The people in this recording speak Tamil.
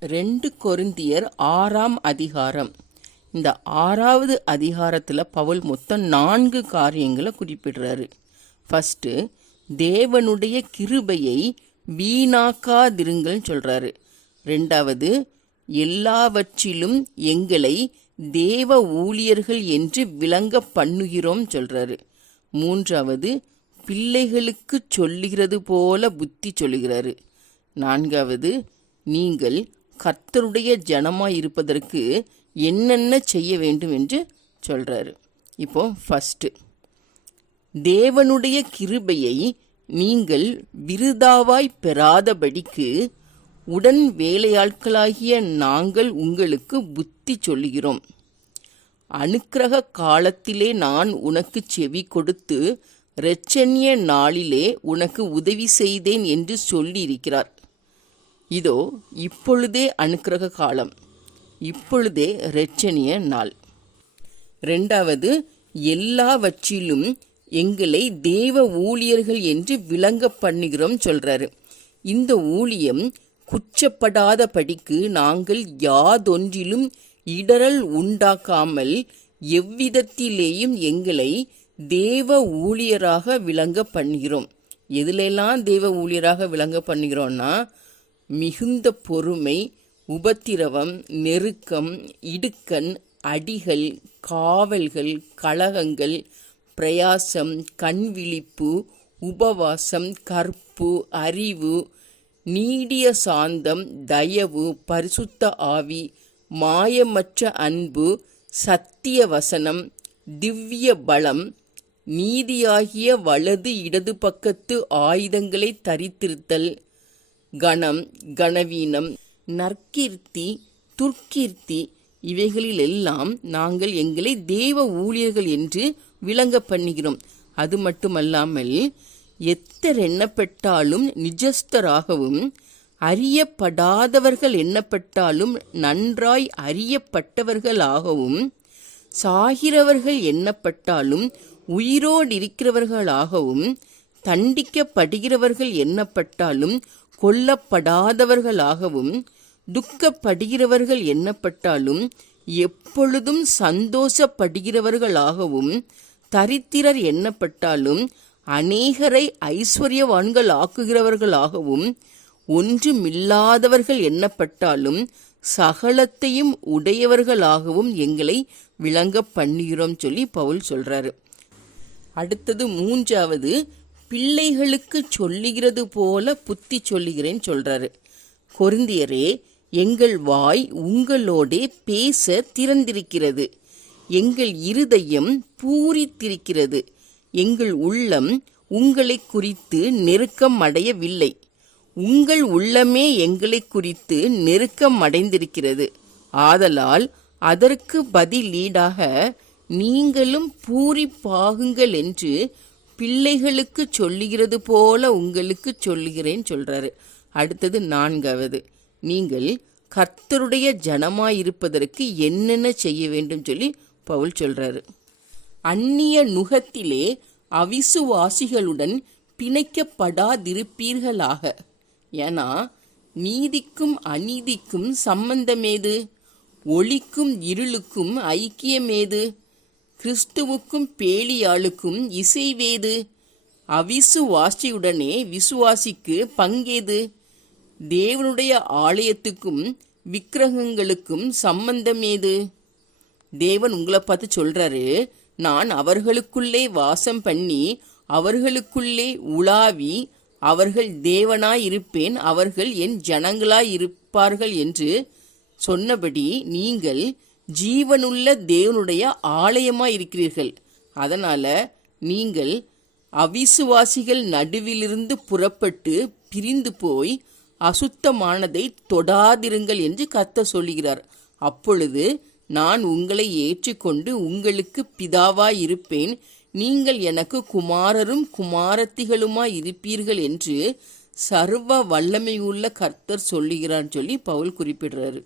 ரெண்டு கொருந்தியர் ஆறாம் அதிகாரம். இந்த ஆறாவது அதிகாரத்தில் பவுல் மொத்தம் நான்கு காரியங்களை குறிப்பிடுறாரு. ஃபஸ்ட்டு தேவனுடைய கிருபையை வீணாக்காதிருங்கள்னு சொல்கிறாரு ரெண்டாவது எல்லாவற்றிலும் எங்களை தேவ ஊழியர்கள் என்று விளங்க பண்ணுகிறோம் சொல்கிறாரு மூன்றாவது பிள்ளைகளுக்கு சொல்லுகிறது போல புத்தி சொல்லுகிறாரு. நான்காவது நீங்கள் கர்த்தருடைய ஜனமாய் இருப்பதற்கு என்னென்ன செய்ய வேண்டும் என்று சொல்கிறாரு இப்போ ஃபஸ்ட்டு தேவனுடைய கிருபையை நீங்கள் விருதாவாய் பெறாதபடிக்கு உடன் வேலையாட்களாகிய நாங்கள் உங்களுக்கு புத்தி சொல்லுகிறோம். அனுக்கிரக காலத்திலே நான் உனக்கு செவி கொடுத்து இரட்சண்ய நாளிலே உனக்கு உதவி செய்தேன் என்று சொல்லியிருக்கிறார். இதோ இப்பொழுதே அனுக்கிரக காலம் இப்பொழுதே இரட்சணிய நாள். ரெண்டாவது எல்லாவற்றிலும் எங்களை தேவ ஊழியர்கள் என்று விளங்க பண்ணுகிறோம் சொல்றாரு. இந்த ஊழியம் குச்சப்படாதபடிக்கு நாங்கள் யாதொன்றிலும் இடரல் உண்டாக்காமல் எவ்விதத்திலேயும் எங்களை தேவ ஊழியராக விளங்க பண்ணுகிறோம். எதுலெல்லாம் தேவ ஊழியராக விளங்க பண்ணுகிறோம்னா மிகுந்த பொறுமை உபத்திரவம் நெருக்கம் இடுக்கண் அடிகள் காவல்கள் கலகங்கள் பிரயாசம் கண்விழிப்பு உபவாசம் கற்பு அறிவு நீடிய சாந்தம் தயவு பரிசுத்த ஆவி மாயமற்ற அன்பு சத்திய வசனம் திவ்ய பலம் நீதியாகிய வலது இடது பக்கத்து ஆயுதங்களை தரித்திருத்தல் கணம் கணவீனம் நற்கீர்த்தி துர்க்கீர்த்தி இவைகளிலெல்லாம் நாங்கள் எங்களை தேவ ஊழியர்கள் என்று விளங்க பண்ணுகிறோம். அது மட்டுமல்லாமல் எத்தர் எண்ணப்பட்டாலும் நிஜஸ்தராகவும் அறியப்படாதவர்கள் எண்ணப்பட்டாலும் நன்றாய் அறியப்பட்டவர்களாகவும் சாகிறவர்கள் எண்ணப்பட்டாலும் உயிரோடிருக்கிறவர்களாகவும் தண்டிக்கப்படுகிறவர்கள் எண்ணப்பட்டாலும் கொல்லப்படாதவர்களாகவும் துக்கப்படுகிறவர்கள் எண்ணப்பட்டாலும் எப்பொழுதும் சந்தோஷப்படுகிறவர்களாகவும் தரித்திரர் எண்ணப்பட்டாலும் அநேகரை ஐஸ்வர்யவான்கள் ஆக்குகிறவர்களாகவும் ஒன்றுமில்லாதவர்கள் எண்ணப்பட்டாலும் சகலத்தையும் உடையவர்களாகவும் எங்களை விளங்க பண்ணுகிறோம் சொல்லி பவுல் சொல்றாரு. அடுத்தது மூன்றாவது பிள்ளைகளுக்கு சொல்லுகிறது போல புத்தி சொல்லுகிறேன் சொல்றாரு. கொருந்தியரே எங்கள் வாய் உங்களோடே பேச திறந்திருக்கிறது. எங்கள் இருதயம் பூரித்திருக்கிறது. எங்கள் உள்ளம் உங்களை குறித்து நெருக்கம் அடையவில்லை. உங்கள் உள்ளமே எங்களை குறித்து நெருக்கம் அடைந்திருக்கிறது. ஆதலால் அதற்கு பதிலீடாக நீங்களும் பூரிப்பாகுங்கள் என்று பிள்ளைகளுக்கு சொல்லுகிறது போல உங்களுக்கு சொல்லுகிறேன் சொல்றாரு. அடுத்தது நான்காவது. நீங்கள் கர்த்தருடைய ஜனமாயிருப்பதற்கு என்னென்ன செய்ய வேண்டும் சொல்லி பவுல் சொல்றாரு. அந்நிய நுகத்திலே அவிசுவாசிகளுடன் பிணைக்கப்படாதிருப்பீர்களாக. ஏன்னா நீதிக்கும் அநீதிக்கும் சம்பந்தமேது ஒளிக்கும் இருளுக்கும் ஐக்கியமேது கிறிஸ்துவுக்கும் பேலியாளுக்கும் இசைவேது அவிசுவாசியுடனே விசுவாசிக்கு பங்கேது? தேவனுடைய ஆலயத்துக்கும் விக்கிரகங்களுக்கும் சம்பந்தமேது? தேவன் உங்களை பார்த்து சொல்றாரு நான் அவர்களுக்குள்ளே வாசம் பண்ணி அவர்களுக்குள்ளே உலாவி அவர்கள் தேவனாயிருப்பேன் அவர்கள் என் ஜனங்களாயிருப்பார்கள் என்று சொன்னபடி நீங்கள் ஜீவனுள்ள தேவனுடைய ஆலயமாக இருக்கிறீர்கள். அதனால் நீங்கள் அவிசுவாசிகள் நடுவிலிருந்து புறப்பட்டு பிரிந்து போய் அசுத்தமானதை தொடாதிருங்கள் என்று கத்த சொல்லுகிறார். அப்பொழுது நான் உங்களை ஏற்றுக்கொண்டு உங்களுக்கு பிதாவாய் இருப்பேன் நீங்கள் எனக்கு குமாரரும் குமாரத்திகளுமாய் இருப்பீர்கள் என்று சர்வ வல்லமையுள்ள கர்த்தர் சொல்லுகிறார் சொல்லி பவுல் குறிப்பிடுறாரு.